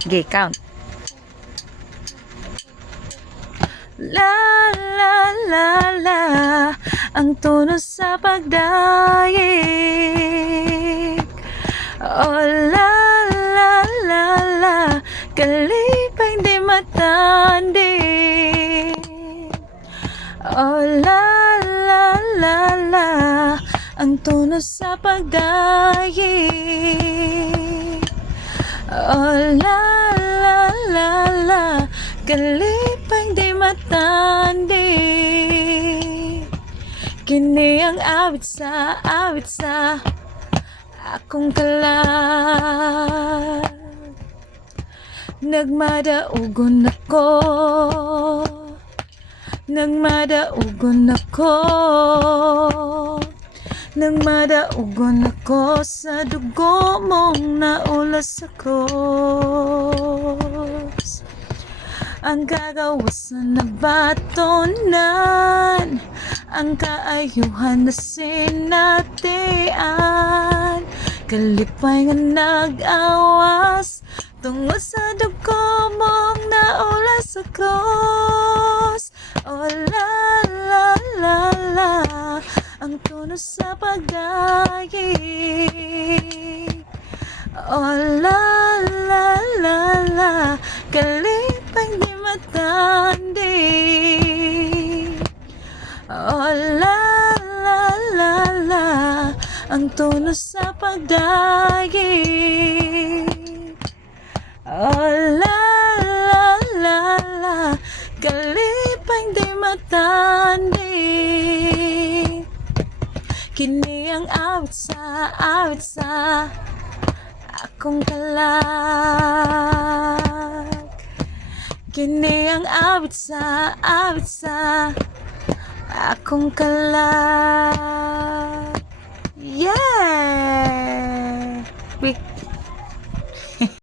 Sige, count. La la la la, ang tono sa pagdaig. Oh la la la la, kalipay di matandig. Oh la la la la, ang tono sa pagdaig. Oh la la la la, kalipay di matandig. Kini ang awit sa akong kalag. Nagmadaugon ako, nagmadaugon ako, nagmadaugon ako sa dugo mong naulas sa cross. Ang kagawasan na batonan, ang kaayuhan na sinatian, kalipay nga nag-awas tungo sa dugo mong naulas sa cross. Oh la la la la, ang tono sa pagdaig. Oh la la la la, kalipay di matandig. Oh la la la la, ang tono sa pagdaig. Oh la la la la, kalipay di matandig. Kini ang awit sa akong kalag. Kini ang awit sa akong kalag. Yeah!